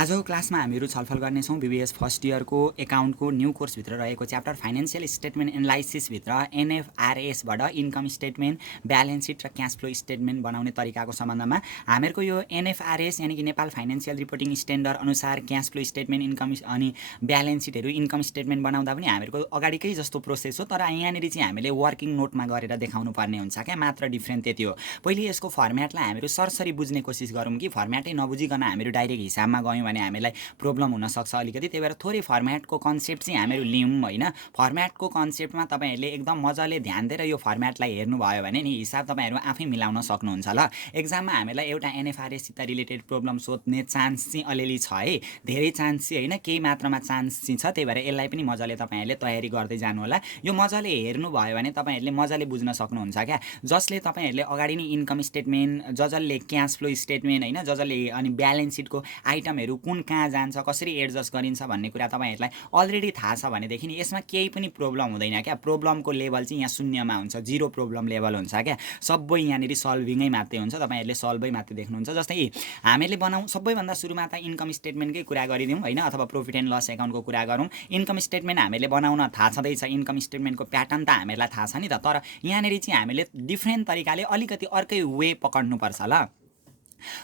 आजको क्लासमा हामीहरू छलफल गर्नेछौँ बीबीएस फर्स्ट इयरको एकाउन्टको न्यू कोर्सभित्र रहेको च्याप्टर फाइनेन्सियल स्टेटमेन्ट एनालाइसिसभित्र एनएफआरएसबाट इन्कम स्टेटमेन्ट, ब्यालेन्स सिट र क्यास फ्लो स्टेटमेन्ट बनाउने तरिकाको सम्बन्धमा हामीहरूको यो एनएफआरएस यानि कि नेपाल फाइनेन्सियल रिपोर्टिङ स्ट्यान्डर्ड अनुसार क्यास फ्लो स्टेटमेन्ट इन्कम अनि ब्यालेन्स सिटहरू इन्कम स्टेटमेन्ट बनाउँदा पनि हामीहरूको अगाडिकै जस्तो प्रोसेस हो, तर यहाँनिर चाहिँ हामीले वर्किङ नोटमा गरेर देखाउनु पर्ने हुन्छ क्या, मात्र डिफ्रेन्ट त्यति हो। पहिले यसको फर्म्याटलाई हामीहरू सरसरी बुझ्ने कोसिस गरौँ कि फर्म्याटै नबुझिकन हामीहरू डाइरेक्ट हिसाबमा गयौँ भने हामीलाई प्रब्लम हुनसक्छ अलिकति। त्यही भएर थोरै फर्म्याटको कन्सेप्ट चाहिँ हामीहरू लियौँ होइन। फर्म्याटको कन्सेप्टमा तपाईँहरूले एकदम मजाले ध्यान दिएर यो फर्म्याटलाई हेर्नुभयो भने नि हिसाब तपाईँहरू आफै मिलाउन सक्नुहुन्छ ल। एक्जाममा हामीलाई एउटा एनएफआरएससित रिलेटेड प्रब्लम सोध्ने चान्स चाहिँ अलिअलि छ है, धेरै चान्स चाहिँ होइन, केही मात्रामा चान्स चाहिँ छ। त्यही भएर यसलाई पनि मजाले तपाईँहरूले तयारी गर्दै जानु होला। यो मजाले हेर्नुभयो भने तपाईँहरूले मजाले बुझ्न सक्नुहुन्छ क्या। जसले तपाईँहरूले अगाडि नै इन्कम स्टेटमेन्ट, जसले क्यास फ्लो स्टेटमेन्ट होइन, जसले अनि ब्यालेन्स सिटको आइटमहरू कुन कहाँ जान्छ, कसरी एडजस्ट गरिन्छ भन्ने कुरा तपाईँहरूलाई अलरेडी थाहा छ भनेदेखि नि यसमा केही पनि प्रब्लम हुँदैन क्या। प्रब्लमको लेभल चाहिँ यहाँ शून्यमा हुन्छ, जिरो प्रब्लम लेभल हुन्छ क्या। सबै यहाँनिर सल्भिङै मात्रै हुन्छ, तपाईँहरूले सल्भै मात्रै देख्नुहुन्छ। जस्तै हामीले बनाउँ सबैभन्दा सुरुमा त इन्कम स्टेटमेन्टकै कुरा गरिदिउँ होइन, अथवा प्रफिट एन्ड लस एकाउन्टको कुरा गरौँ। इन्कम स्टेटमेन्ट हामीले बनाउन थाहा छँदैछ, इन्कम स्टेटमेन्टको प्याटर्न त हामीहरूलाई थाहा छ नि त, तर यहाँनिर चाहिँ हामीले डिफ्रेन्ट तरिकाले अलिकति अर्कै वे पक्र्नुपर्छ ल।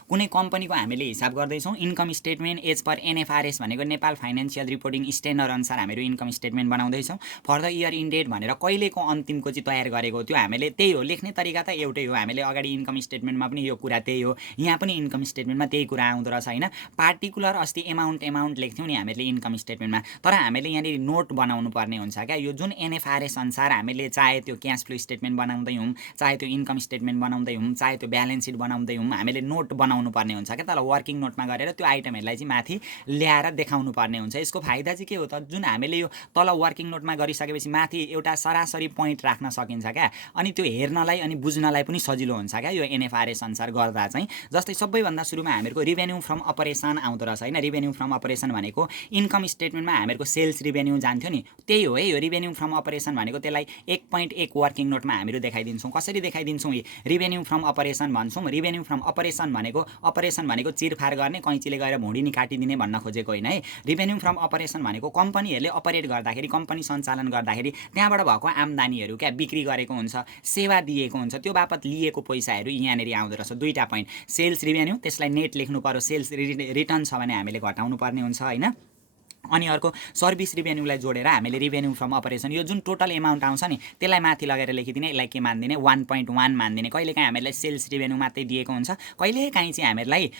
कुनै कम्पनीको हामीले हिसाब गर्दैछौँ, income statement as per NFRS भनेको नेपाल फाइनेन्सियल रिपोर्टिङ स्ट्यान्डर्ड अनुसार हामीहरू इन्कम स्टेटमेन्ट बनाउँदैछौँ। For the year ended भनेर कहिलेको अन्तिमको चाहिँ तयार गरेको त्यो हामीले त्यही हो, लेख्ने तरिका त एउटै हो। हामीले अगाडि इन्कम स्टेटमेन्टमा पनि यो कुरा त्यही हो, यहाँ पनि इन्कम स्टेटमेन्टमा त्यही कुरा आउँदो रहेछ होइन। पार्टिकुलर अस्ति एमाउन्ट लेख्थ्यौँ नि हामीले इन्कम स्टेटमेन्टमा, तर हामीले यहाँनिर नोट बनाउनु पर्ने हुन्छ क्या। यो जुन एनएफआरएस अनुसार हामीले चाहे त्यो क्यास फ्लो स्टेटमेन्ट बनाउँदै हौँ, चाहे त्यो इन्कम स्टेटमेन्ट बनाउँदै हौँ, चाहे त्यो ब्यालेन्स सिट बनाउँदै हौँ, हामीले नोट बनाउनु पर्ने हुन्छ क्या। तर वर्किङ नोटमा गरेर त्यो आइटमहरूलाई चाहिँ माथि ल्याएर देखाउनु पर्ने हुन्छ। यसको फाइदा चाहिँ के हो त, जुन हामीले यो तल वर्किङ नोटमा गरिसकेपछि माथि एउटा सरासरी पोइन्ट राख्न सकिन्छ क्या, अनि त्यो हेर्नलाई अनि बुझ्नलाई पनि सजिलो हुन्छ क्या यो एनएफआरएस अनुसार गर्दा चाहिँ। जस्तै सबैभन्दा सुरुमा हामीहरूको रिभेन्यू फ्रम अपरेसन आउँदो रहेछ होइन। रिभेन्यू फ्रम अपरेसन भनेको इन्कम स्टेटमेन्टमा हामीहरूको सेल्स रिभेन्यू जान्थ्यो नि, त्यही हो है यो रिभेन्यू फ्रम अपरेसन भनेको। त्यसलाई 1.1 वर्किङ नोटमा हामीहरू देखाइदिन्छौँ। कसरी देखाइदिन्छौँ, रिभेन्यू फ्रम अपरेसन भन्छौँ। रिभेन्यू फ्रम अपरेसन भनेको चिरफार गर्ने, कैँचीले गएर भुँडी नि काटिदिने भन्न खोजेको होइन है। रिभेन्यू फ्रम अपरेसन भनेको कम्पनीहरूले अपरेट गर्दाखेरि, कम्पनी सञ्चालन गर्दाखेरि त्यहाँबाट भएको आम्दानीहरू क्या, बिक्री गरेको हुन्छ, सेवा दिएको हुन्छ, त्यो बापत लिएको पैसाहरू यहाँनिर आउँदो रहेछ। दुईवटा पोइन्ट, सेल्स रिभेन्यू त्यसलाई नेट लेख्नु पर्यो, सेल्स रिटर्न छ भने हामीले घटाउनु पर्ने हुन्छ होइन। अनि अर्को सर्भिस रिभेन्यूलाई जोडेर हामीले रिभेन्यू फ्रम अपरेसन, यो जुन टोटल एमाउन्ट आउँछ नि त्यसलाई माथि लगेर लेखिदिने, यसलाई के मान्दिने 1.1 मान्दिने। कहिलेकाहीँ हामीहरूलाई सेल्स रिभेन्यू मात्रै दिएको हुन्छ, कहिलेकाहीँ चाहिँ हामीलाई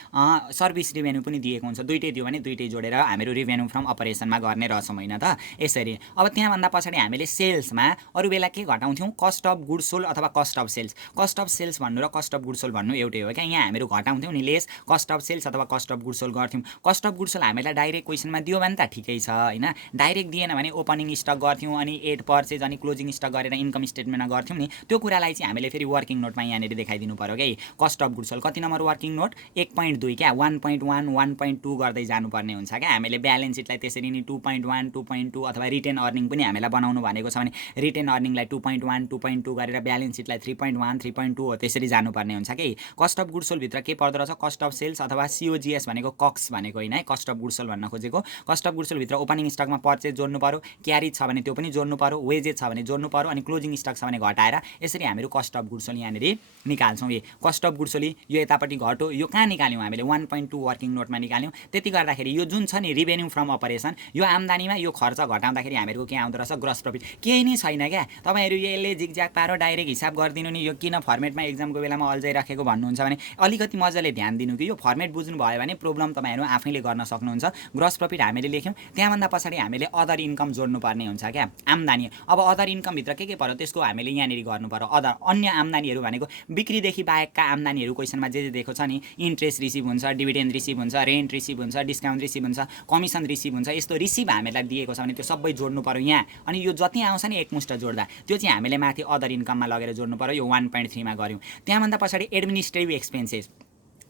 सर्भिस रिभेन्यू पनि दिएको हुन्छ। दुइटै दियो भने दुइटै जोडेर हामीहरू रिभेन्यू फ्रम अपरेसनमा गर्ने रहेछौँ होइन त। यसरी अब त्यहाँभन्दा पछाडि हामीले सेल्समा अरू बेला के घटाउँथ्यौँ, कस्ट अफ गुड्स सोल्ड अथवा cost of sales. Cost of sales भन्नु र कस्ट अफ गुड्स सोल्ड भन्नु एउटै हो क्या। यहाँ हामीहरू घटाउँथ्यौँ नि लेस, कस्ट अफ सेल्स अथवा कस्ट अफ गुड्स सोल्ड गर्थ्यौँ। कस्ट अफ गुड्स सोल्ड हामीलाई डाइरेक्ट क्वेसनमा दियो भने त ठिकै छ होइन, डाइरेक्ट दिएन भने ओपनिङ स्टक गर्थ्यौँ अनि एड परचेज अनि क्लोजिङ स्टक गरेर इन्कम स्टेटमेन्टमा गर्थ्यौँ नि, त्यो कुरालाई चाहिँ हामीले फेरि वर्किङ नोटमा यहाँनिर देखाइदिनु पर्यो क्या। कस्ट अफ गुड्स सोल्ड कति नम्बर वर्किङ नोट 1.2 क्या, 1.1 1.2 गर्दै जानुपर्ने हुन्छ क्या। हामीले ब्यालेन्स सिटलाई त्यसरी नि 2.1 2.2 अथवा रिटेन अर्निङ पनि हामीलाई बनाउनु भनेको छ भने रिटेन अर्निङलाई 2.1 2.2 गरेर ब्यालेन्स सिटलाई 3.1 3.2 हो त्यसरी जानुपर्ने हुन्छ कि। कस्ट अफ गुड्स सोल्डभित्र के पर्दो रहेछ, कस्ट अफ सेल्स अथवा सिओजिएस भनेको कक्स भनेको होइन है, कस्ट अफ गुड्स सोल्ड भन्न खोजेको। कस्ट अफ गुड्स सोल्डभित्र ओपनिङ स्टकमा परचेज जोड्नु पर्यो, क्यारी छ भने त्यो पनि जोड्नु पर्यो, वेजेज छ भने जोड्नु पर्यो, अनि क्लोजिङ स्टक छ भने घटाएर यसरी हामीहरू कस्ट अफ गुड्स सोल्ड यहाँनिर निकाल्छौँ। यो कस्ट अफ गुड्स सोल्ड यो यतापट्टि घट्यो, यो कहाँ निकाल्यौँ हामीले 1.2 वर्किङ नोटमा निकाल्यौँ। त्यति गर्दाखेरि यो जुन छ नि रिभेन्यू फ्रम अपरेसन, यो आम्दानीमा यो खर्च घटाउँदाखेरि हामीहरूको के आउँदो रहेछ, ग्रस प्रफिट। केही नै छैन क्या, तपाईँहरू यसले जिगज्याग पारो डाइरेक्ट हिसाब गरिदिनु नि, यो किन फर्मेटमा एक्जामको बेलामा अल्झाइराखेको भन्नुहुन्छ भने अलिकति मजाले ध्यान दिनु कि यो फर्मेट बुझ्नु भयो भने प्रब्लम तपाईँहरू आफैले गर्न सक्नुहुन्छ। ग्रस प्रफिट हामीले लेख्यौँ, त्यहाँभन्दा पछाडि हामीले अदर इन्कम जोड्नु पर्ने हुन्छ क्या, आम्दानी। अब अदर इन्कमभित्र के पर्यो त्यसको हामीले यहाँनिर गर्नु पर्यो। अदर अन्य आम्दानीहरू भनेको बिक्रीदेखि बाहेकका आम्दानीहरू क्वेसनमा जे दिएको छ नि, इन्ट्रेस्ट रिसिभ हुन्छ, डिभिडेन्ड रिसिभ हुन्छ, रेन्ट रिसिभ हुन्छ, डिस्काउन्ट रिसिभ हुन्छ, कमिसन रिसिभ हुन्छ, यस्तो रिसिभ हामीलाई दिएको छ भने त्यो सबै जोड्नु पर्यो यहाँ। अनि यो जति आउँछ नि एकमुष्ट जोड्दा त्यो चाहिँ हामीले माथि अदर इन्कममा लगेर जोड्नु पर्यो। यो 1.3 मा गऱ्यौँ। त्यहाँभन्दा पछाडि एडमिनिस्ट्रेटिभ एक्सपेन्सेस,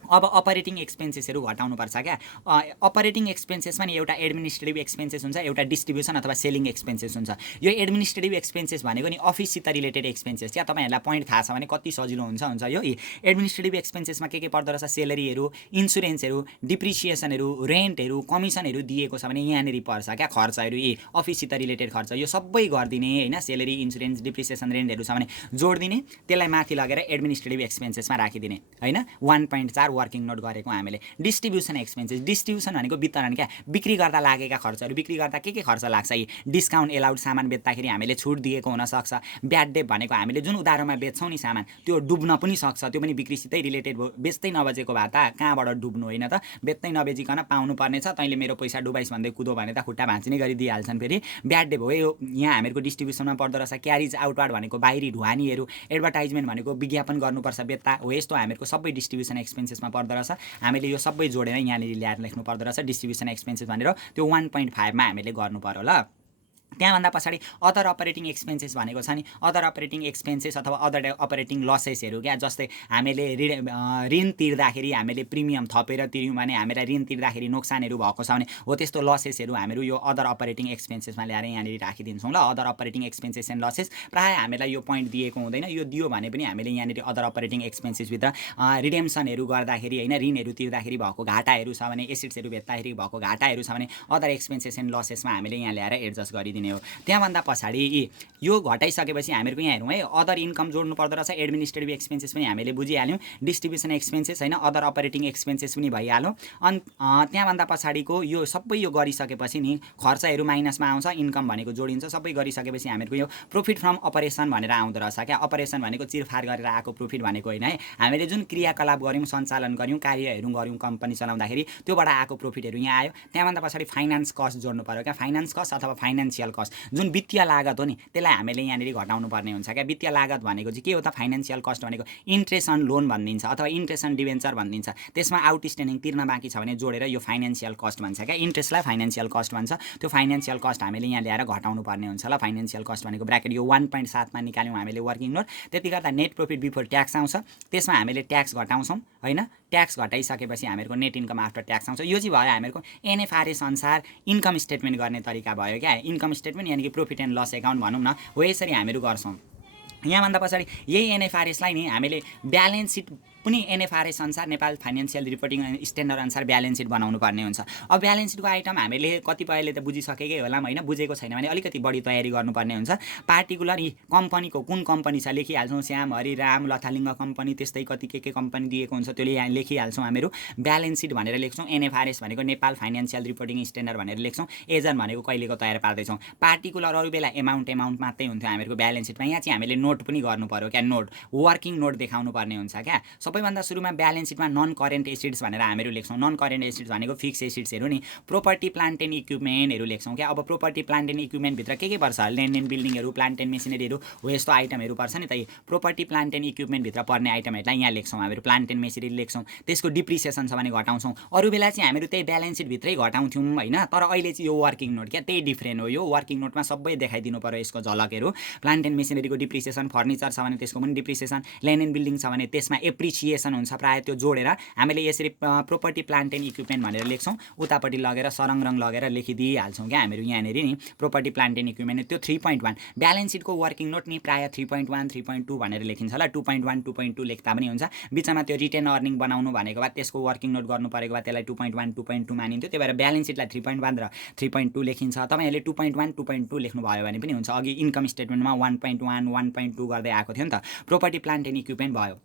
अब अपरेटिङ एक्सपेन्सेसहरू घटाउनुपर्छ क्या। अपरेटिङ एक्सपेन्सेसमा नि एउटा एडमिनिस्ट्रेटिभ एक्सपेन्सेस हुन्छ, एउटा डिस्ट्रिब्युसन अथवा सेलिङ एक्सपेन्सेस हुन्छ। यो एडमिनिस्ट्रेटिभ एक्सपेन्सेस भनेको नि अफिससित रिलेटेड एक्सपेन्सेस क्या। तपाईँहरूलाई पोइन्ट थाहा छ भने कति सजिलो हुन्छ यो। एडमिनिस्ट्रेटिभ एक्सपेन्सेसमा के पर्दो रहेछ, सेलेरीहरू, इन्सुरेन्सहरू, डिप्रिसिएसनहरू, रेन्टहरू, कमिसनहरू दिएको छ भने यहाँनिर पर्छ क्या खर्चहरू। अफिससित रिलेटेड खर्च यो सबै गरिदिने होइन, सेलेरी, इन्सुरेन्स, डिप्रिसिएसन, रेन्टहरू छ भने जोडिदिने, त्यसलाई माथि लगेर एडमिनिस्ट्रेटिभ एक्सपेन्सेसमा राखिदिने होइन। 1.4 वर्किङ नोट गरेको हामीले। डिस्ट्रिब्युसन एक्सपेन्सेस, डिस्ट्रिब्युसन भनेको वितरण क्या। बिक्री गर्दा लागेका खर्चहरू, बिक्री गर्दा के खर्च लाग्छ, डिस्काउन्ट एलाउड सामान बेच्दाखेरि हामीले छुट दिएको हुनसक्छ। ब्याड डेट भनेको हामीले जुन उधारोमा बेच्छौँ नि सामान त्यो डुब्न पनि सक्छ, त्यो पनि बिक्रीसितै रिलेटेड भयो। बेच्दै नबेचेको भए त कहाँबाट डुब्नु होइन त, बेच्दै नबेचिकन पाउनुपर्ने छ, तैँले मेरो पैसा डुबाइस् भन्दै कुदो भने त खुट्टा भाँच्ने गरी दिइहाल्छन् फेरि। ब्याड डे भयो यो यहाँ हामीहरूको डिस्ट्रिब्युसनमा पर्दो रहेछ। क्यारिज आउटवार्ड भनेको बाहिरी ढुवानीहरू, एडभर्टाइजमेन्ट भनेको विज्ञापन गर्नुपर्छ बेच्दा हो, यस्तो हामीहरूको सबै डिस्ट्रिब्युसन एक्सपेन्सेसमा पर्दो रहेछ। हामीले यो सबै जोडेर यहाँनिर ल्याएर लेख्नु पर्दो रहेछ डिस्ट्रिब्युसन एक्सपेन्सेस भनेर। त्यो 1.5 मा हामीले गर्नु पर्यो ल। त्यहाँभन्दा पछाडि अदर अपरेटिङ एक्सपेन्सेस भनेको छ नि, अदर अपरेटिङ एक्सपेन्सेस अथवा अदर अपरेटिङ लसेसहरू क्या। जस्तै हामीले ऋण तिर्दाखेरि हामीले प्रिमियम थपेर तिर्यौँ भने हामीलाई ऋण तिर्दाखेरि नोक्सानहरू भएको छ भने हो, त्यस्तो लसेसहरू हामीहरू यो अदर अपरेटिङ एक्सपेन्सेसमा ल्याएर यहाँनिर राखिदिन्छौँ ल। Other operating expenses and losses प्रायः हामीलाई यो पोइन्ट दिएको हुँदैन, यो दियो भने पनि हामीले यहाँनिर अदर अपरेटिङ एक्सपेन्सेसभित्र रिडेम्सनहरू गर्दाखेरि होइन, ऋणहरू तिर्दाखेरि भएको घाटाहरू छ भने, एसिड्सहरू बेच्दाखेरि भएको घाटाहरू छ भने अदर एक्सपेन्सेस एन्ड लसेसमा हामीले यहाँ ल्याएर एडजस्ट गरिदिने हो। त्यहाँभन्दा पछाडि यो घटाइसकेपछि हामीहरूको यहाँ हेरौँ है, अदर इन्कम जोड्नु पर्दो रहेछ। एडमिनिस्ट्रेटिभ एक्सपेन्सेस पनि हामीले बुझिहाल्यौँ, डिस्ट्रिब्युसन एक्सपेन्सेस होइन, अदर अपरेटिङ एक्सपेन्सेस पनि भइहाल्यो। अनि त्यहाँभन्दा पछाडिको यो सबै यो गरिसकेपछि नि खर्चहरू माइनसमा आउँछ, इन्कम भनेको जोडिन्छ। सबै गरिसकेपछि हामीहरूको यो प्रोफिट फ्रम अपरेसन भनेर आउँदो रहेछ क्या। अपरेसन भनेको चिरफार गरेर आएको प्रोफिट भनेको होइन है, हामीले जुन क्रियाकलाप गऱ्यौँ, सञ्चालन गऱ्यौँ, कार्यहरू गऱ्यौँ कम्पनी चलाउँदाखेरि त्योबाट आएको प्रोफिटहरू यहाँ आयो। त्यहाँभन्दा पछाडि फाइनान्स कस्ट जोड्नु पर्यो क्या। फाइनान्स कस्ट अथवा फाइनेन्सियल कस्ट जुन वित्तीय लागत हो नि त्यसलाई हामीले यहाँनिर घटाउनु पर्ने हुन्छ क्या। वित्तीय लागत भनेको चाहिँ के हो त, फाइनेन्सियल कस्ट भनेको इन्ट्रेस्ट अन लोन भनिदिन्छ अथवा इन्ट्रेस्ट अन डिभेन्चर भनिदिन्छ। त्यसमा आउटस्ट्यान्डिङ तिर्न बाँकी छ भने जोडेर यो फाइनेन्सियल कस्ट भन्छ क्या। इन्ट्रेस्टलाई फाइनेन्सियल कस्ट भन्छ। त्यो फाइनेन्सियल कस्ट हामीले यहाँ ल्याएर घटाउनु पर्ने हुन्छ ल। फाइनेन्सियल कस्ट भनेको ब्राकेट यो 1.7 मा निकाल्यौँ हामीले वर्किङ नोट। त्यति गर्दा नेट प्रॉफिट बिफोर ट्याक्स आउँछ, त्यसमा हामीले ट्याक्स घटाउँछौँ होइन। ट्याक्स घटाइसकेपछि हामीहरूको नेट इन्कम आफ्टर ट्याक्स आउँछ। यो चाहिँ भयो हामीहरूको एनएफआरएस अनुसार इन्कम स्टेटमेन्ट गर्ने तरिका भयो क्या। इन्कम स्टेटमेन्ट यानि कि प्रोफिट एन्ड लस एकाउन्ट भनौँ न, हो यसरी हामीहरू गर्छौँ। यहाँभन्दा पछाडि यही एनएफआरएसलाई नि हामीले ब्यालेन्स सिट पनि एनएफआरएस अनुसार, नेपाल फाइनेन्सियल रिपोर्टिङ स्ट्यान्डर्ड अनुसार ब्यालेन्स सिट बनाउनु पर्ने हुन्छ। अब ब्यालेन्स सिटको आइटम हामीले कतिपयले त बुझिसकेकै होला होइन, बुझेको छैन भने अलिकति बढी तयारी गर्नुपर्ने हुन्छ। पार्टिकुलर कम्पनीको कुन कम्पनी छ लेखिहाल्छौँ, श्याम, हरि, राम, लथालिङ्ग कम्पनी, त्यस्तै कति के कम्पनी दिएको हुन्छ त्यो यहाँ लेखिहाल्छौँ हामीहरू। ब्यालेन्स सिट भनेर लेख्छौँ, एनएफआरएस भनेको नेपाल फाइनेन्सियल रिपोर्टिङ स्ट्यान्डर्ड भनेर लेख्छौँ, एजन भनेको कहिलेको तयार पार्दैछौँ। पार्टिकुलर अरू बेला एमाउन्ट मात्रै हुन्थ्यो हामीहरूको ब्यालेन्स सिटमा, यहाँ चाहिँ हामीले नोट पनि गर्नु पर्यो क्या। नोट, वर्किङ नोट देखाउनु पर्ने हुन्छ क्या। सबैभन्दा सुरुमा ब्यालेन्स सिटमा नन करेन्ट एसिड्स भनेर हामीहरू लेख्छौँ। नन करेन्ट एसिड्स भनेको फिक्स एसिड्सहरू नि, प्रोपर्टी प्लान्ट एन्ड इक्विपमेन्टहरू लेख्छौँ क्या। अब प्रोपर्टी प्लान्ट एन्ड इक्विपमेन्टभित्र के पर्छ, ल्यान्ड एन्ड बिल्डिङहरू, प्लान्ट एन्ड मेसिनरीहरू हो, यस्तो आइटमहरू पर्छ नि त। प्रोपर्टी प्लान्ट एन्ड इक्विपमेन्टभित्र पर्ने आइटमहरूलाई यहाँ लेख्छौँ हामीहरू। प्लान्ट एन्ड मेसिनरी लेख्छौँ, त्यसको डिप्रिसिएसन छ भने घटाउँछौँ। अरू बेला चाहिँ हामीहरू त्यही ब्यालेन्स सिटभित्रै घटाउँथ्यौँ होइन, तर अहिले चाहिँ यो वर्किङ नोट क्या, त्यही डिफ्रेन्ट हो। यो वर्किङ नोटमा सबै देखाइदिनु पर्यो यसको झलकहरू। प्लान्ट एन्ड मेसिनरीको डिप्रिसिएसन, फर्निचर छ भने त्यसको पनि डिप्रिसिएसन, ल्यान्ड एन्ड बिल्डिङ छ भने त्यसमा एप्रिसिएसन हुन्छ प्रायः, त्यो जोडेर हामीले यसरी प्रोपर्टी प्लान्ट एन्ड इक्विपमेन्ट भनेर लेख्छौँ। उतापट्टि लगेर सरङरङ लगेर लेखिदिइहाल्छौँ क्या हामीहरू यहाँनिर नि, प्रोपर्टी प्लान्ट एन्ड इक्विपमेन्ट। त्यो 3.1 ब्यालेन्स सिटको वर्किङ नोट नि प्रायः 3.1, 3.2 भनेर लेखिन्छ ल। 2.1, 2.2 लेख्दा पनि हुन्छ। बिचमा त्यो रिटेन अर्निङ बनाउनु भनेको भए त्यसको वर्किङ नोट गर्नु परेको भए त्यसलाई 2.1, 2.2 मानिन्थ्यो। त्यही भएर ब्यालेन्स सिटलाई 3.1 र 3.2 लेखिन्छ। तपाईँहरूले 2.1, 2.2 लेख्नुभयो भने पनि हुन्छ। अघि इन्कम स्टेटमेन्टमा 1.1, 1.2 गर्दै आएको थियो नि त। प्रोपर्टी प्लान्ट एन्ड इक्विपमेन्ट भयो।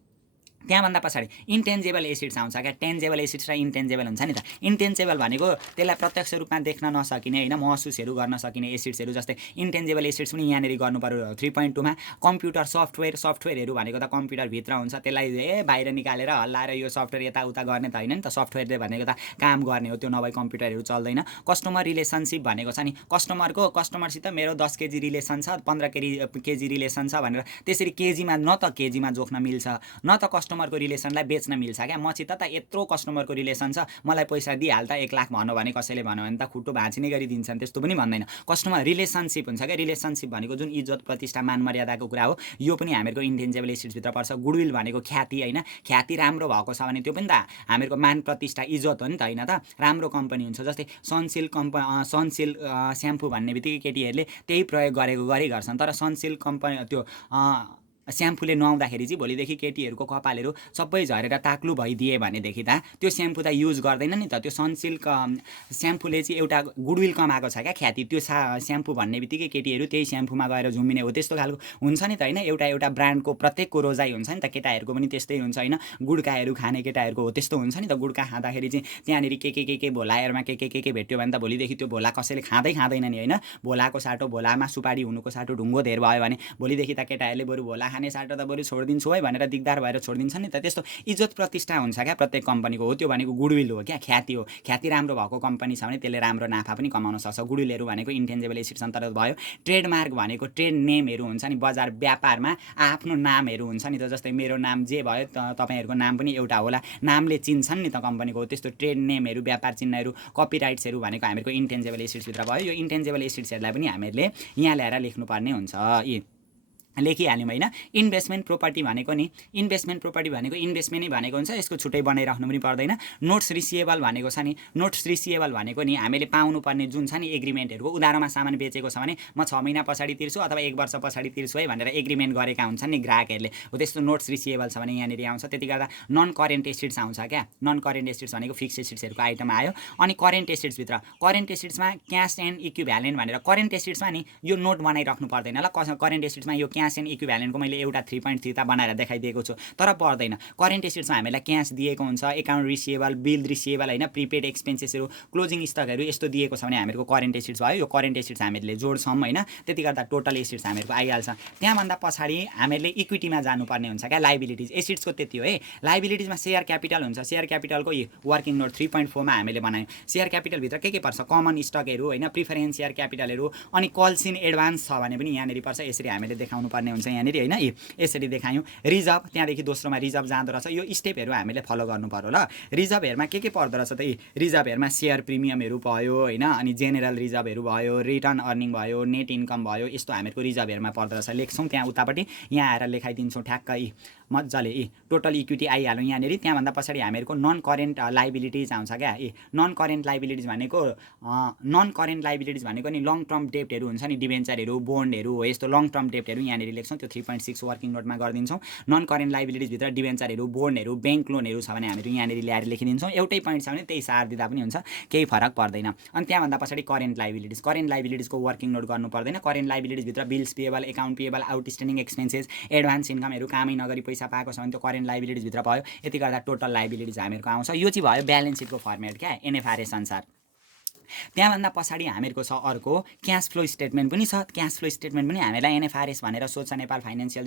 त्यहाँभन्दा पछाडि इन्टेन्जेबल एसिड्स आउँछ क्या। टेन्जेबल एसिड्स र इन्टेन्जेबल हुन्छ नि त। इन्टेन्जेबल भनेको त्यसलाई प्रत्यक्ष रूपमा देख्न नसकिने होइन, महसुसहरू गर्न सकिने एसिड्सहरू, जस्तै इन्टेन्जेबल एसिड्स पनि यहाँनिर गर्नु पर्यो 3.2 मा। कम्प्युटर सफ्टवेयरहरू भनेको त कम्प्युटरभित्र हुन्छ, त्यसलाई बाहिर निकालेर हल्लाएर यो सफ्टवेयर यताउता गर्ने त होइन नि त। सफ्टवेयरले भनेको त काम गर्ने हो, त्यो नभए कम्प्युटरहरू चल्दैन। कस्टमर रिलेसनसिप भनेको छ नि, कस्टमरसित मेरो 10 केजी रिलेसन छ, 15 केजी रिलेसन छ भनेर त्यसरी केजीमा न त केजीमा जोख्न मिल्छ, न त कस्टमरको रिलेसनलाई बेच्न मिल्छ क्या। मसित त यत्रो कस्टमरको रिलेसन छ, मलाई पैसा दिइहाल त 1 लाख भन्यो भने कसैले भन्यो भने त खुट्टो भाँचिने गरी दिन्छन्, त्यस्तो पनि भन्दैन। कस्टमर रिलेसनसिप हुन्छ क्या। रिलेसनसिप भनेको जुन इज्जत प्रतिष्ठा मान मर्यादाको कुरा हो, यो पनि हामीहरूको इन्टेन्जिबल एसेट्सभित्र पर्छ। गुडविल भनेको ख्याति होइन, ख्याति राम्रो भएको छ भने त्यो पनि त हामीहरूको मान प्रतिष्ठा इज्जत हो नि त, होइन त। राम्रो कम्पनी हुन्छ, जस्तै सनसिल्क स्याम्पू भन्ने बित्तिकै केटीहरूले त्यही प्रयोग गरे गर्छन्, तर सनसिल्क कम्पनी त्यो स्याम्पूले नुहाउँदाखेरि चाहिँ भोलिदेखि केटीहरूको कपालहरू सबै झरेर ताक्लु भइदिए भनेदेखि त त्यो स्याम्पू त युज गर्दैन नि त। त्यो सनसिल्क स्याम्पूले चाहिँ एउटा गुडविल कमाएको छ क्या, ख्याति। त्यो स्याम्पू भन्ने बित्तिकै केटीहरू त्यही स्याम्पूमा गएर झुम्मिने हो, त्यस्तो खालको हुन्छ नि त, होइन। एउटा ब्रान्डको प्रत्येकको रोजाइ हुन्छ नि त, केटाहरूको पनि त्यस्तै हुन्छ, होइन। गुड्काहरू खाने केटाहरूको हो त्यस्तो हुन्छ नि त। गुड्का खाँदाखेरि चाहिँ त्यहाँनिर के भोलायरमा के भेट्यो भने त भोलिदेखि त्यो भोला कसैले खाँदैन नि, होइन। भोलाको साटो, भोलामा सुपारी हुनुको साटो ढुङ्गो धेर भयो भने भोलिदेखि त केटाहरूले बरु भोला खाने साटो त बरु छोडिदिन्छु है भनेर दिगदार भएर छोडिदिन्छ नि त। त्यस्तो इज्जत प्रतिष्ठा हुन्छ क्या प्रत्येक कम्पनीको, हो त्यो भनेको गुडविल हो क्या, ख्याति हो। ख्याति राम्रो भएको कम्पनी छ भने त्यसले राम्रो नाफा पनि कमाउन सक्छ। गुडविलहरू भनेको इन्टेन्जिबल एसेट्स अन्तर्गत भयो। ट्रेडमार्क भनेको ट्रेड नेमहरू हुन्छ नि, बजार व्यापारमा आफ्नो नामहरू हुन्छ नि त। जस्तै मेरो नाम जे भयो तपाईँहरूको नाम पनि एउटा होला, नामले चिन्छन् नि त कम्पनीको, त्यस्तो ट्रेड नेमहरू, व्यापार चिन्हहरू, कपिराइट्सहरू भनेको हामीहरूको इन्टेन्जिबल एसेट्सभित्र भयो। यो इन्टेन्जिबल एसेट्सहरूलाई पनि हामीले यहाँ ल्याएर लेख्नुपर्ने हुन्छ। लेखिहाल्यौँ, होइन। इन्भेस्टमेन्ट प्रोपर्टी भनेको नि, इन्भेस्टमेन्ट प्रोपर्टी भनेको इन्भेस्टमेन्टै भनेको हुन्छ, यसको छुट्टै बनाइराख्नु पनि पर्दैन। नोट्स रिसिएबल भनेको छ नि, नोट्स रिसिएबल भनेको नि हामीले पाउनुपर्ने जुन छ नि एग्रिमेन्टहरूको, उधारोमा सामान बेचेको छ भने म 6 महिना पछाडि तिर्छु अथवा 1 वर्ष पछाडि तिर्छु है भनेर एग्रिमेन्ट गरेका हुन्छन् नि ग्राहकहरूले, हो त्यस्तो नोट्स रिसिएबल छ भने यहाँनिर आउँछ। त्यति गर्दा नन करेन्ट एसेट्स आउँछ क्या। नन करेन्ट एसेट्स भनेको फिक्स एसेट्सहरूको आइटम आयो। अनि करेन्ट एसेट्सभित्र, करेन्ट एसेट्समा क्यास एन्ड इक्विभ्यालेन्ट भनेर, करेन्ट एसेट्समा नि यो नोट बनाइराख्नु पर्दैन ल। करेन्ट एसेट्समा यो क्यास एन्ड इक्विभ्यालेन्टको मैले एउटा 3.3 ता बनाएर देखाइदिएको छु, तर पर्दैन। करेन्ट एसेट्समा हामीलाई क्यास दिएको हुन्छ, एकाउन्ट रिसिएबल, बिल रिसिएबल, होइन, प्रिपेड एक्सपेन्सेसहरू, क्लोजिङ स्टकहरू यस्तो दिएको छ भने हामीहरूको करेन्ट एसेट्स भयो। यो करेन्ट एसेट्स हामीले जोड्छौँ, होइन। त्यति गर्दा टोटल एसेट्स हामीहरूको आइहाल्छ। त्यहाँभन्दा पछाडि हामीले इक्विटीमा जानुपर्ने हुन्छ क्या, लाइबिलिटिज। एसेट्सको त्यति हो है। लाइबिलिटिजमा सेयर क्यापिटल हुन्छ। सेयर क्यापिटलको वर्किङ नोट 3.4 मा हामीले बनायौँ। सेयर क्यापिटलभित्र के पर्छ, कमन स्टकहरू, होइन, प्रिफरेन्स सेयर क्यापिटलहरू, अनि कल्स इन एडभान्स छ भने पनि यहाँनिर पर्छ। यसरी हामीले देखाउनु पर्ने हुन्छ यहाँनिर, होइन। यसरी देखायौँ। रिजर्भ, त्यहाँदेखि दोस्रोमा रिजर्भ जाँदो रहेछ। यो स्टेपहरू हामीले फलो गर्नु पर्यो ल। रिजर्भहरूमा के पर्दो रहेछ त, रिजर्भहरूमा सेयर प्रिमियमहरू भयो, होइन, अनि जेनरल रिजर्भहरू भयो, रिटर्न अर्निङ भयो, नेट इन्कम भयो, यस्तो हामीहरूको रिजर्भहरूमा पर्दो रहेछ। लेख्छौँ त्यहाँ उतापट्टि, यहाँ आएर लेखाइदिन्छौँ ठ्याक्कै मजाले। टोटल इक्विटी आइहाल्यो यहाँनिर। त्यहाँभन्दा पछाडि हामीहरूको नन करेन्ट लाइबिलिटिज आउँछ क्या। नन करेन्ट लाइबिलिटिज भनेको नि लङ टर्म डेप्टहरू हुन्छ नि, डिभेन्चरहरू, बोन्डहरू हो, यस्तो लङ टर्म डेप्टहरू यहाँनिर लेख्छौँ। त्यो 3.6 वर्किङ नोटमा गरिदिन्छौँ। नन करेन्ट लाइबिलिटिजभित्र डिभेन्चरहरू, बोन्डहरू, ब्याङ्क लोनहरू छ भने हामीहरू यहाँनिर ल्याएर लेखिदिन्छौँ। एउटै पोइन्ट छ भने त्यही सार दिँदा पनि हुन्छ, केही फरक पर्दैन। अनि त्यहाँभन्दा पछाडि करेन्ट लाइबिलिटिज, करेन्ट लाइबिलिटिजको वर्किङ नोट गर्नु पर्दैन। करेन्ट लाइबिलिटिजभित्र bills payable, account payable, outstanding expenses, advance इन्कमहरू कामै नगरी पैसा पाएको छ भने त्यो करेन्ट लाइबिलिटिजभित्र भयो। यति गर्दा टोटल लाइबिलिटिज हामीहरूको आउँछ। यो चाहिँ भयो ब्यालेन्स सिटको फर्मेट क्या, एनएफआरएस अनुसार। त्यहाँभन्दा पछाडि हामीहरूको छ अर्को क्यास फ्लो स्टेटमेन्ट पनि छ। क्यास फ्लो स्टेटमेन्ट पनि हामीलाई एनएफआरएस भनेर सोध्छ, नेपाल फाइनेन्सियल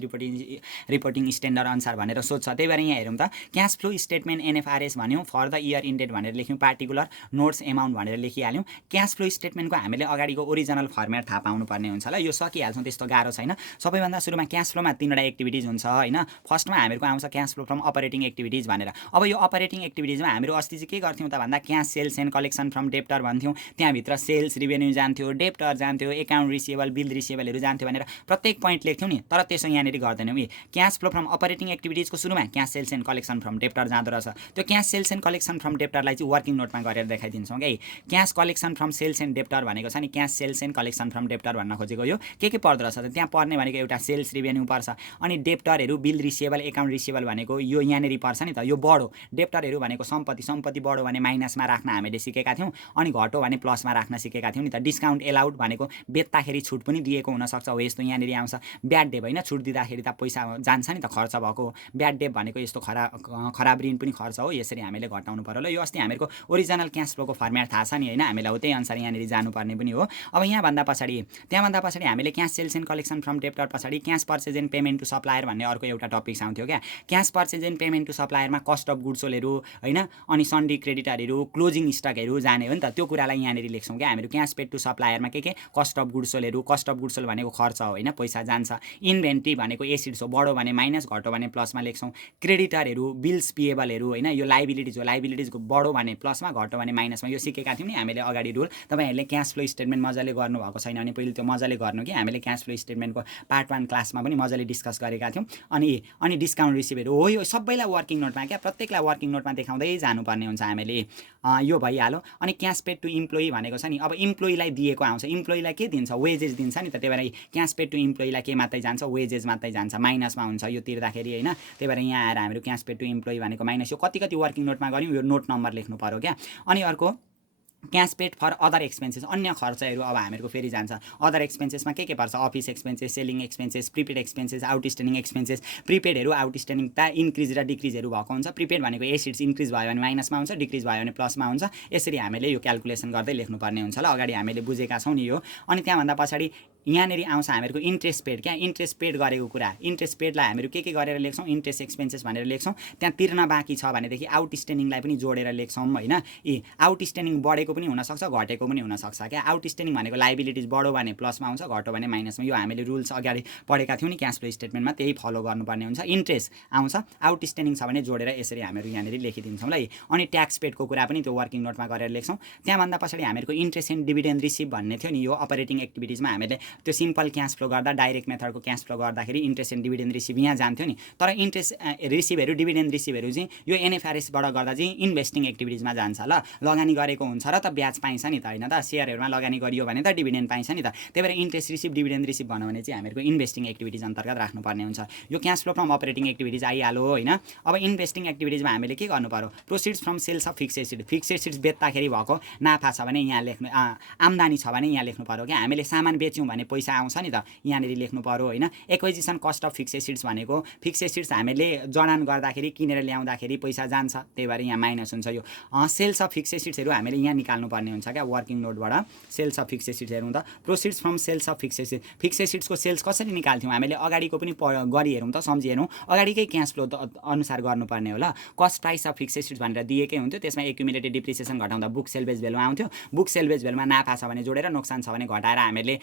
रिपोर्टिङ स्ट्यान्डर्ड अनुसार भनेर सोध्छ। त्यही भएर यहाँ हेरौँ त, क्यास फ्लो स्टेटमेन्ट एनएफआरएस भन्यौँ, फर द इयर इन्डेड भनेर लेख्यौँ, पार्टिकुलर नोट्स एमाउन्ट भनेर लेखिहाल्यौँ। क्यास फ्लो स्टेटमेन्टको हामीले अगाडिको ओरिजिनल फर्मेट थाहा पाउनुपर्ने हुन्छ ल। यो सकिहाल्छौँ, त्यस्तो गाह्रो छैन। सबैभन्दा सुरुमा क्यास फ्लोमा 3वटा एक्टिभिटिज हुन्छ, होइन। फर्स्टमा हामीहरूको आउँछ cash flow from operating activities भनेर। अब यो अपरेटिङ एक्टिभिटिजमा हामीहरू अस्ति चाहिँ के गर्थ्यौँ त भन्दा, cash sales and collection from debtor भन्थ्यौँ। त्यहाँभित्र सेल्स रिभेन्यू जान्थ्यो, डेप्टर जान्थ्यो, एकाउन्ट रिसिएबल, बिल रिसिएबलहरू जान्थ्यो भनेर प्रत्येक पोइन्ट लेख्थ्यौँ नि। तर त्यसो यहाँनिर गर्दैनौँ। क्यास फ्लो फ्रम अपरेटिङ एक्टिभिटिजको सुरुमा cash sales and collection from debtor जाँदो रहेछ। त्यो cash sales and collection from डेप्टरलाई चाहिँ वर्किङ नोटमा गरेर देखाइदिन्छौँ कि cash collection from sales and debtor भनेको छ नि, cash sales and collection from debtor भन्न खोजेको यो के पर्दो रहेछ त, त्यहाँ पर्ने भनेको एउटा सेल्स रिभेन्यू पर्छ, अनि डेप्टरहरू, बिल रिसिएबल, एकाउन्ट रिसिएबल भनेको यो यहाँनिर पर्छ नि त। यो बढो, डेप्टरहरू भनेको सम्पत्ति बढो भने माइनसमा राख्न हामीले सिकेका थियौँ, अनि घटो भने प्लसमा राख्न सिकेका थियौँ नि त। डिस्काउन्ट एलाउड भनेको बेच्दाखेरि छुट पनि दिएको हुनसक्छ, हो यस्तो यहाँनिर आउँछ। ब्याड डेप, होइन, छुट दिँदाखेरि त पैसा जान्छ नि त, खर्च भएको। ब्याड डेप भनेको यस्तो खराब ऋण पनि खर्च हो, यसरी हामीले घटाउनु पर्यो ल। यो अस्ति हामीहरूको ओरिजिनल क्यास फ्लोको फर्मेट थाहा छ नि, होइन, हामीलाई हो त्यही अनुसार यहाँनिर जानुपर्ने पनि हो। अब त्यहाँभन्दा पछाडि हामीले cash sales and collection from debtor पछाडि cash purchase and payment to supplier भन्ने अर्को एउटा टपिक आउँथ्यो क्या। Cash purchase and payment to सप्लायरमा कस्ट अफ गुड्सोलहरू, होइन, अनि सन्डी क्रेडिटरहरू, क्लोजिङ स्टकहरू जाने हो नि त। त्यो कुरालाई त्यसलाई यहाँनिर लेख्छौँ क्या हामीहरू क्यास पेड टु सप्लायरमा के कस्ट अफ गुड्स सोल्डहरू कस्ट अफ गुड्स सोल्ड भनेको खर्च हो होइन पैसा जान्छ इन्भेन्ट्री भनेको एसिड्स हो बढो भने माइनस घटो भने प्लसमा लेख्छौँ क्रेडिटरहरू बिल्स पेएबलहरू होइन यो लाइबिलिटिज हो लाइबिलिटिजको बढो भने प्लसमा घटो भने माइनसमा यो सिकेका थियौँ नि हामीले अगाडि रुल तपाईँहरूले क्यास फ्लो स्टेटमेन्ट मजाले गर्नुभएको छैन भने पहिले त्यो मजाले गर्नु कि हामीले क्यास फ्लो स्टेटमेन्टको पार्ट 1 क्लासमा पनि मजाले डिस्कस गरेका थियौँ अनि डिस्काउन्ट रिसिभहरू हो यो सबैलाई वर्किङ नोटमा क्या प्रत्येकलाई वर्किङ नोटमा देखाउँदै जानुपर्ने हुन्छ हामीले यो भइहाल्यो अनि क्यास पेड टु इम्प्लोइ भनेको छ नि अब इम्प्लोइलाई दिएको आउँछ इम्प्लोइलाई के दिन्छ वेजेस दिन्छ नि त त्यही भएर क्यास पेड टु इम्प्लोइलाई के मात्रै जान्छ वेजेस मात्रै जान्छ माइनसमा हुन्छ यो तिर्दाखेरि होइन त्यही भएर यहाँ आएर हामीहरू क्यास पेड टु इम्प्लोइ भनेको माइनस यो कति वर्किङ नोटमा गऱ्यौँ यो नोट नम्बर लेख्नु पर्यो क्या अनि अर्को cash paid for other expenses अन्य खर्चहरू अब हामीहरूको फेरि जान्छ अदर एक्सपेन्सेसमा के पर्छ office expenses selling expenses prepaid expenses outstanding expenses प्रिपेडहरू आउटस्ट्यान्डिङ त इन्क्रिज र डिक्रिजहरू भएको हुन्छ प्रिपेड भनेको एसिड्स इन्क्रिज भयो भने माइनसमा हुन्छ डिक्रिज भयो भने प्लसमा हुन्छ यसरी हामीले यो क्यालकुलेसन गर्दै लेख्नुपर्ने हुन्छ ल अगाडि हामीले बुझेका छौँ नि यो अनि त्यहाँभन्दा पछाडि यहाँनिर आउँछ हामीहरूको इन्ट्रेस्ट पेड क्या इन्ट्रेस्ट पेड गरेको कुरा इन्ट्रेस्ट पेडलाई हामीहरू के गरेर लेख्छौँ इन्ट्रेस्ट एक्सपेन्सेस भनेर लेख्छौँ त्यहाँ तिर्न बाँकी छ भनेदेखि आउटस्ट्यान्डिङलाई पनि जोडेर लेख्छौँ होइन आउटस्ट्यान्डिङ बढेको पनि हुनसक्छ घटेको पनि हुनसक्छ क्या आउटस्ट्यान्डिङ भनेको लाइबिलिटिज बढो भने प्लसमा आउँछ घटो भने माइनसमा यो हामीले रुल्स अगाडि पढेका थियौँ नि क्यास फ्लो स्टेटमेन्टमा त्यही फलो गर्नुपर्ने हुन्छ इन्ट्रेस्ट आउँछ आउटस्ट्यान्डिङ छ भने जोडेर यसरी हामीहरू यहाँनिर लेखिदिन्छौँ ल अनि ट्याक्स पेडको कुरा पनि त्यो वर्किङ नोटमा गरेर लेख्छौँ त्यहाँभन्दा पछाडि हामीहरूको इन्ट्रेस्ट एन्ड डिभिडेन्ड रिसिभ भन्ने थियो नि यो अपरेटिङ एक्टिभिटिजमा हामीले त्यो सिम्पल क्यास फ्लो गर्दा डाइरेक्ट मेथडको क्यास फ्लो गर्दाखेरि इन्ट्रेस्ट एन्ड डिभिडेन्ड रिसिभ यहाँ जान्थ्यो नि तर इन्ट्रेस्ट रिसिभहरू डिभिडेन्ड रिसिभहरू चाहिँ यो एनएफआरएसबाट गर्दा चाहिँ इन्भेस्टिङ एक्टिभिटिजमा जान्छ ल लगानी गरेको हुन्छ र त ब्याज पाइन्छ नि त होइन त सेयरहरूमा लगानी गरियो भने त डिभिडेन्ड पाइन्छ नि त त्यही भएर इन्ट्रेस्ट रिसिभ डिभिडेन्ड रिसिभ भन्यो भने चाहिँ हामीहरूको इन्भेस्टिङ एक्टिभिटिज अन्तर्गत राख्नुपर्ने हुन्छ यो cash flow from operating activities आइहाल्यो होइन अब इन्भेस्टिङ एक्टिभिटिजमा हामीले के गर्नु पर्यो proceeds from sales of fix assets बेच्दाखेरि भएको नाफा छ भने यहाँ लेख्नु आम्दानी छ भने यहाँ लेख्नु पर्यो क्या हामीले सामान बेच्यौँ भने पैसा आउँछ नि त यहाँनिर लेख्नु पर्यो होइन acquisition cost of fix acids भनेको फिक्स एसिड्स हामीले जडान गर्दाखेरि किनेर ल्याउँदाखेरि पैसा जान्छ त्यही भएर यहाँ माइनस हुन्छ यो सेल्स अफ फिक्स एसिड्सहरू हामीले यहाँ निकाल्नु पर्ने हुन्छ क्या वर्किङ नोटबाट सेल्स अफ फिक्स एसिड्स हेरौँ त proceeds from sales of fix एसिड्सको सेल्स कसरी निकाल्थ्यौँ हामीले अगाडिको पनि गरी हेरौँ त सम्झी हेरौँ अगाडिकै क्यास फ्लो अनुसार गर्नुपर्ने हो ल cost price of fix acids भनेर दिएकै हुन्थ्यो त्यसमा एक्युमुलेटेड डिप्रिसिएसन घटाउँदा बुक सेल्वेज भ्यालुमा आउँथ्यो बुक सेल्वेज भ्यालुमा नाफा छ भने जोडेर नोक्सान छ भने घटाएर हामीले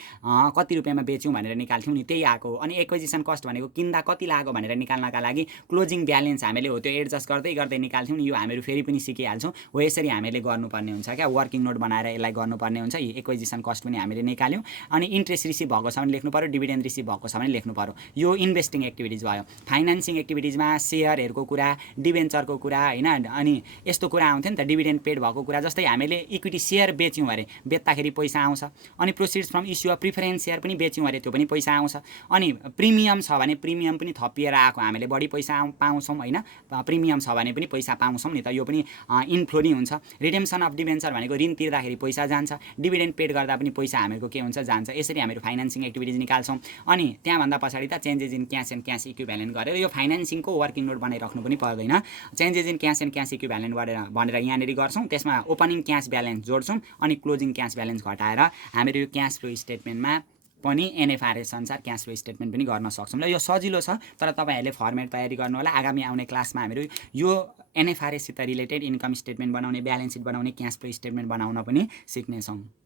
कति रुपियाँमा बेच्यौँ भनेर निकाल्थ्यौँ नि त्यही आएको अनि एक्विजिसन कस्ट भनेको किन्दा कति लाग्यो भनेर निकाल्नका लागि क्लोजिङ ब्यालेन्स हामीले हो त्यो एडजस्ट गर्दै निकाल्थ्यौँ नि यो हामीहरू फेरि पनि सिकिहाल्छौँ हो यसरी हामीले गर्नुपर्ने हुन्छ क्या वर्किङ नोट बनाएर यसलाई गर्नुपर्ने हुन्छ एक्विजिसन कस्ट पनि हामीले निकाल्यौँ अनि इन्ट्रेस्ट रिसिभ भएको छ भने लेख्नु पर्यो डिभिडेन्ड रिसिभ भएको छ भने लेख्नु पर्यो यो इन्भेस्टिङ एक्टिभिटिज भयो फाइनेन्सिङ एक्टिभिटिजमा सेयरहरूको कुरा डिभेन्चरको कुरा होइन अनि यस्तो कुरा आउँथ्यो नि त डिभिडेन्ड पेड भएको कुरा जस्तै हामीले इक्विटी सेयर बेच्यौँ अरे बेच्दाखेरि पैसा आउँछ अनि proceeds from issue of preference share पनि बेच्यौँ अरे त्यो पनि पैसा आउँछ अनि प्रिमियम छ भने प्रिमियम पनि थपिएर आएको हामीले बढी पैसा पाउँछौँ होइन प्रिमियम छ भने पनि पैसा पाउँछौँ नि त यो पनि इन्फ्लो नै हुन्छ रिडेम्सन अफ डिभेन्चर भनेको ऋण तिर्दाखेरि पैसा जान्छ डिभिडेन्ड पेड गर्दा पनि पैसा हामीहरूको के हुन्छ जान्छ यसरी हामीहरू फाइनेन्सिङ एक्टिभिटिज निकाल्छौँ अनि त्यहाँभन्दा पछाडि त changes in cash and cash equivalent गरेर यो फाइनेन्सिङको वर्किङ नोट बनाइराख्नु पनि पर्दैन changes in cash and cash equivalent भनेर यहाँनिर गर्छौँ त्यसमा ओपनिङ क्यास ब्यालेन्स जोड्छौँ अनि क्लोजिङ क्यास ब्यालेन्स घटाएर हामीहरू यो क्यास फ्लो स्टेटमेन्टमा पनि एनएफआरएस अनुसार क्यास फ्लो स्टेटमेन्ट पनि गर्न सक्छौँ ल यो सजिलो छ तर तपाईँहरूले फर्मेट तयारी गर्नु होला आगामी आउने क्लासमा हामीहरू यो एनएफआरएससित रिलेटेड इन्कम स्टेटमेन्ट बनाउने ब्यालेन्स सिट बनाउने क्यास फ्लो स्टेटमेन्ट बनाउन पनि सिक्नेछौँ